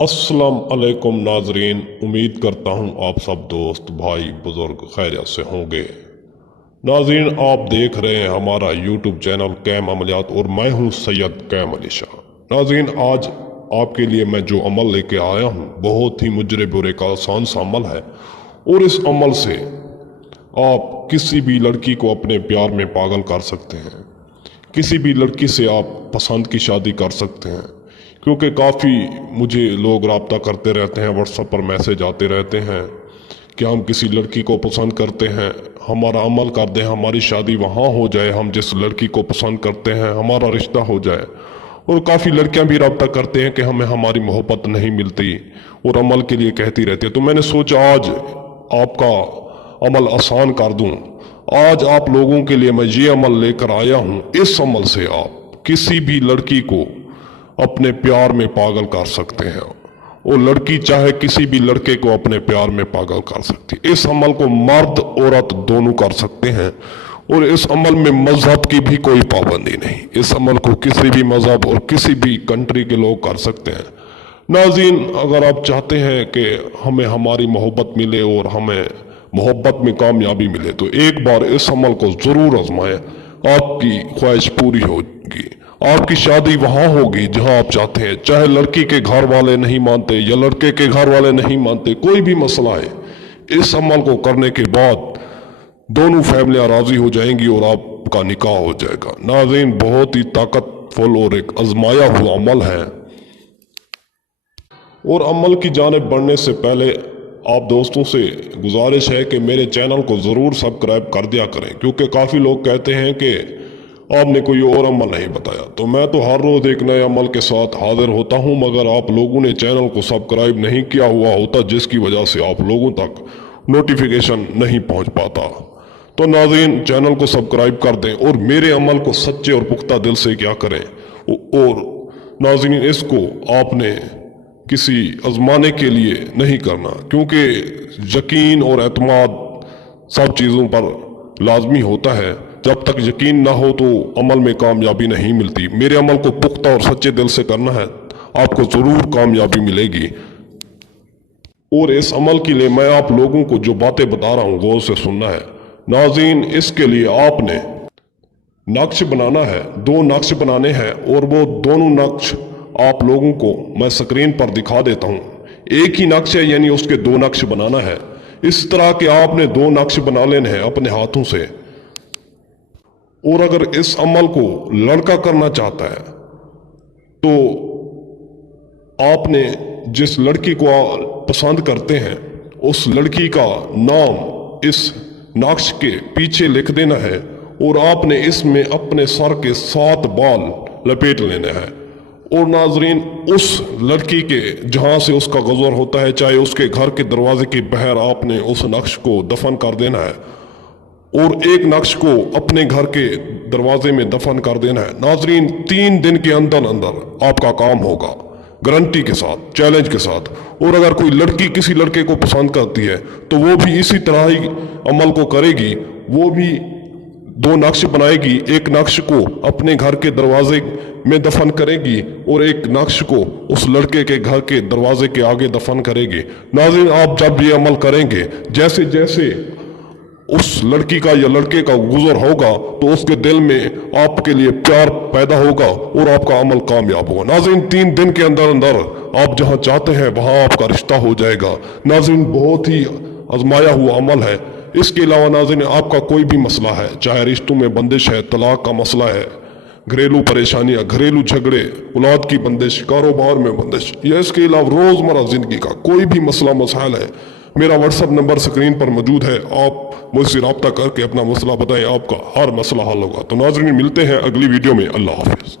अस्सलाम अलैकुम नाजरीन, उम्मीद करता हूँ आप सब दोस्त भाई बुज़ुर्ग खैरियत से होंगे। नाजरीन, आप देख रहे हैं हमारा यूट्यूब चैनल कैम अमलियात और मैं हूँ सैयद कैम अली शाह। नाजरीन, आज आपके लिए मैं जो अमल लेके आया हूँ बहुत ही मुजरे बुरे का आसान सा अमल है और इस अमल से आप किसी भी लड़की को अपने प्यार में पागल कर सकते हैं। किसी भी लड़की से आप पसंद की शादी कर सकते हैं, क्योंकि काफ़ी मुझे लोग रब्ता करते रहते हैं, व्हाट्सएप पर मैसेज आते रहते हैं कि हम किसी लड़की को पसंद करते हैं, हमारा अमल कर दें, हमारी शादी वहाँ हो जाए, हम जिस लड़की को पसंद करते हैं हमारा रिश्ता हो जाए। और काफ़ी लड़कियां भी रब्ता करते हैं कि हमें हमारी मोहब्बत नहीं मिलती और अमल के लिए कहती रहती है। तो मैंने सोचा आज आपका अमल आसान कर दूं। आज आप लोगों के लिए मैं ये अमल लेकर आया हूं। इस अमल से आप किसी भी लड़की को अपने प्यार में पागल कर सकते हैं और लड़की चाहे किसी भी लड़के को अपने प्यार में पागल कर सकती है। इस अमल को मर्द औरत दोनों कर सकते हैं और इस अमल में मजहब की भी कोई पाबंदी नहीं। इस अमल को किसी भी मजहब और किसी भी कंट्री के लोग कर सकते हैं। नाज़रीन, अगर आप चाहते हैं कि हमें हमारी मोहब्बत मिले और हमें मोहब्बत में कामयाबी मिले तो एक बार इस अमल को ज़रूर आजमाएं। आपकी ख्वाहिश पूरी होगी, आपकी शादी वहाँ होगी जहाँ आप चाहते हैं। चाहे लड़की के घर वाले नहीं मानते या लड़के के घर वाले नहीं मानते, कोई भी मसला है, इस अमल को करने के बाद दोनों फैमिलियाँ राजी हो जाएंगी और आपका निकाह हो जाएगा। नाज़रीन, बहुत ही ताकतफुल और एक आजमाया हुआ अमल है और अमल की जानिब बढ़ने से पहले आप दोस्तों से गुजारिश है कि मेरे चैनल को ज़रूर सब्सक्राइब कर दिया करें, क्योंकि काफ़ी लोग कहते हैं कि आपने कोई और अमल नहीं बताया। तो मैं तो हर रोज़ एक नए अमल के साथ हाजिर होता हूं, मगर आप लोगों ने चैनल को सब्सक्राइब नहीं किया हुआ होता, जिसकी वजह से आप लोगों तक नोटिफिकेशन नहीं पहुंच पाता। तो नाज़रीन, चैनल को सब्सक्राइब कर दें और मेरे अमल को सच्चे और पुख्ता दिल से क्या करें। और नाज़रीन, इसको आपने किसी आजमाने के लिए नहीं करना, क्योंकि यकीन और एतमाद सब चीज़ों पर लाजमी होता है। जब तक यकीन ना हो तो अमल में कामयाबी नहीं मिलती। मेरे अमल को पुख्ता और सच्चे दिल से करना है, आपको ज़रूर कामयाबी मिलेगी। और इस अमल के लिए मैं आप लोगों को जो बातें बता रहा हूँ गौर से सुनना है। नाज़रीन, इसके लिए आपने नक्श बनाना है, 2 नक्श बनाने हैं और वो दोनों नक्श आप लोगों को मैं स्क्रीन पर दिखा देता हूँ। एक ही नक्श है, यानी उसके 2 नक्श बनाना है। इस तरह के आपने 2 नक्श बना लेने हैं अपने हाथों से। और अगर इस अमल को लड़का करना चाहता है तो आपने जिस लड़की को पसंद करते हैं उस लड़की का नाम इस नक्श के पीछे लिख देना है और आपने इसमें अपने सर के 7 बाल लपेट लेने हैं। और नाजरीन, उस लड़की के जहां से उसका गुजर होता है, चाहे उसके घर के दरवाजे के बाहर, आपने उस नक्श को दफन कर देना है और एक नक्श को अपने घर के दरवाजे में दफन कर देना है। नाजरीन, 3 दिन के अंदर अंदर आपका काम होगा, गारंटी के साथ, चैलेंज के साथ। और अगर कोई लड़की किसी लड़के को पसंद करती है तो वो भी इसी तरह ही अमल को करेगी। वो भी 2 नक्श बनाएगी, एक नक्श को अपने घर के दरवाजे में दफन करेगी और एक नक्श को उस लड़के के घर के दरवाजे के आगे दफन करेगी। नाज़रीन, आप जब ये अमल करेंगे, जैसे जैसे उस लड़की का या लड़के का गुजर होगा तो उसके दिल में आपके लिए प्यार पैदा होगा और आपका अमल कामयाब होगा। नाज़रीन, 3 दिन के अंदर अंदर आप जहां चाहते हैं वहां आपका रिश्ता हो जाएगा। नाज़रीन, बहुत ही आजमाया हुआ अमल है। इसके अलावा नाज़रीन, आपका कोई भी मसला है, चाहे रिश्तों में बंदिश है, तलाक का मसला है, घरेलू परेशानियां, घरेलू झगड़े, औलाद की बंदिश, कारोबार में बंदिश, या इसके अलावा रोज़मर्रा ज़िंदगी का कोई भी मसला मसाइल है, मेरा व्हाट्सएप नंबर स्क्रीन पर मौजूद है। आप मुझसे रब्ता करके अपना मसला बताएं, आपका हर मसला हल होगा। तो नाज़रीन, मिलते हैं अगली वीडियो में। अल्लाह हाफिज़।